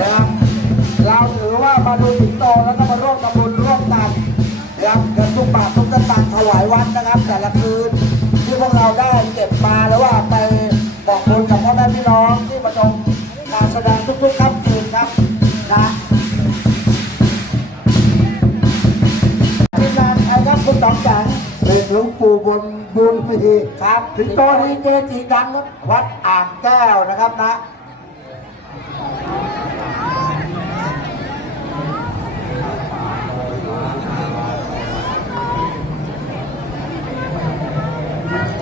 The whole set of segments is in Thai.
นะครับเราถือว่ามาดูสิงโตแล้วก็มาร่วมทำบุญร่วมกันนะครับเงินทุกบาททุกสตางค์ถวายวัดนะครับ แต่ละคืนที่พวกเราได้เก็บมาแล้วว่าไปบอกบุญกับพ่อแม่พี่น้องที่มาชมการแสดงทุกๆค่ำคืนครับนะทีมงานใครครับคุณต๋องแสงเป็นหลวงปู่บนบุญพิธีครับสิงโตนี้เกจิดังครับวัดอ่างแก้วนะครับนะ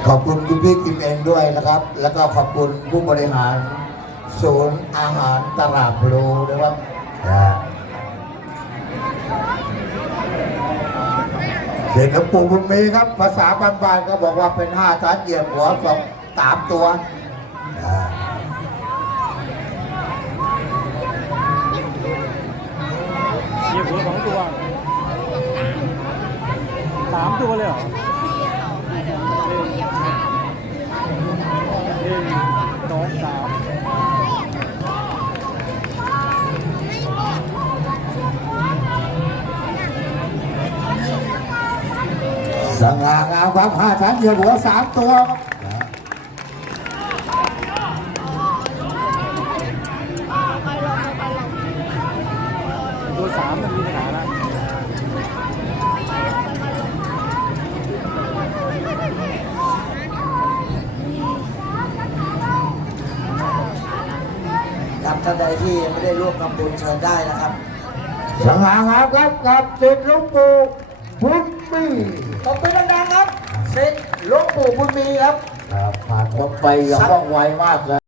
ขอบคุณคุณพี่กิมเองด้วยนะครับ แล้วก็ขอบคุณผู้บริหารศูนย์อาหารตลาดพลูนะครับนะเด็กหลวงปู่บุญมีครับ ภาษาบ้านๆก็บอกว่าเป็นห้าชั้นเหยียบหัวสองสามตัวนะเหยียบหัวสองตัวสามตัวเลยเหรอ สง่างามครับห้าชั้นเหยียบหัวสามตัวตัวสามมันมีปัญหาละครับท่านใดที่ยังไม่ได้ร่วมทำบุญเชิญได้นะครับ สง่างามครับกับสิทธิ์ลวงปู่ ตบมือดังๆครับเซตหลวงปู่บุญมีครับ ครับผ่านพ้นไปอย่างว่องไวมากเลย